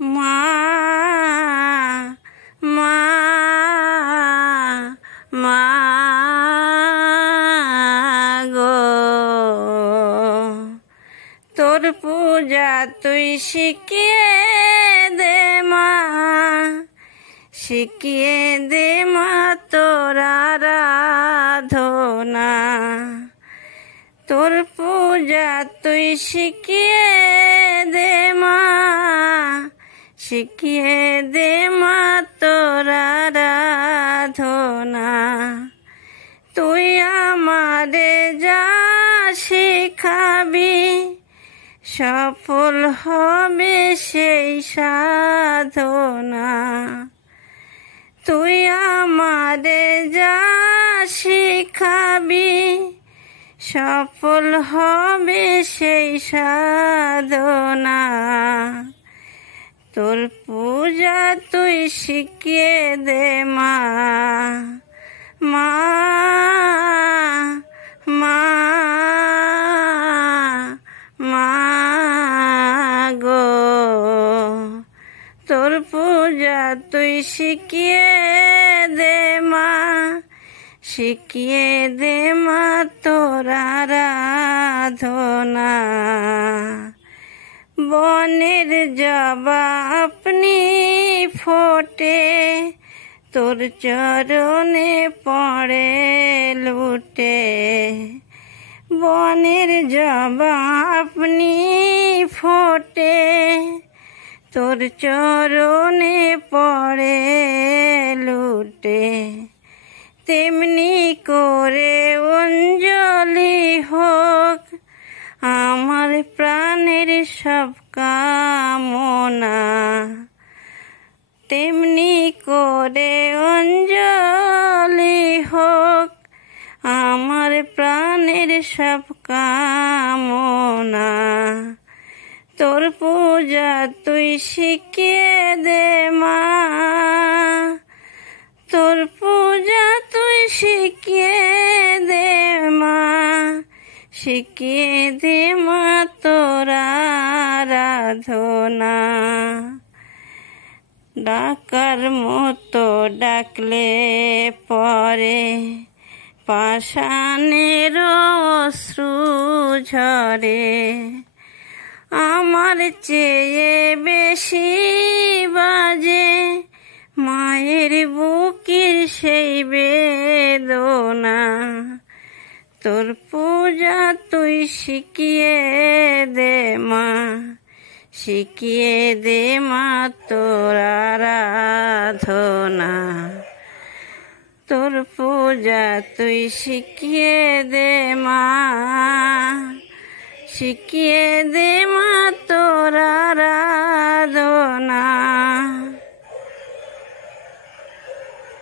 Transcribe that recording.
মা মা মা গো, তোর পূজা তুই শিখিয়ে দে মা, শিখিয়ে দে মা তোর আরাধনা। তোর পূজা তুই শিখিয়ে দে মা, শিখিয়ে দে মা তোর আরাধনা। তুই আমারে যা শিখাবি সফল হবে সেই সাধনা। তুই আমারে যা শিখাবি সফল হবে সেই সাধনা। তোর পূজা তুই শিখিয়ে দে মা, মা মা মা গো, তোর পূজা তুই শিখিয়ে দে মা, শিখিয়ে দে মা তোর আরাধনা। বনের জবা আপনি ফোটে, তোর চরণে পড়ে লুটে। বনের জবা আপনি ফোটে, তোর চরণে পড়ে লুটে। তেমনি করে অঞ্জলি হোক আমার প্রাণের সব কামনা। তেমনি করে অঞ্জলি হোক আমার প্রাণের সব কামনা। তোর পূজা তুই শিখিয়ে দে মা, তোর পূজা তুই শিখিয়ে দে মা, শিখিয়ে দে মা তোর আরাধনা। ডাকার মতো ডাকলে পরে পাষাণের অশ্রু ঝরে। আমার চেয়ে বেশি বাজে মায়ের বুকের সেই বেদনা। তোর পূজা তুই শিখিয়ে দে মা, শিখিয়ে দে মা তোর আরাধনা। তোর পূজা তুই শিখিয়ে দে মা, শিখিয়ে দে মা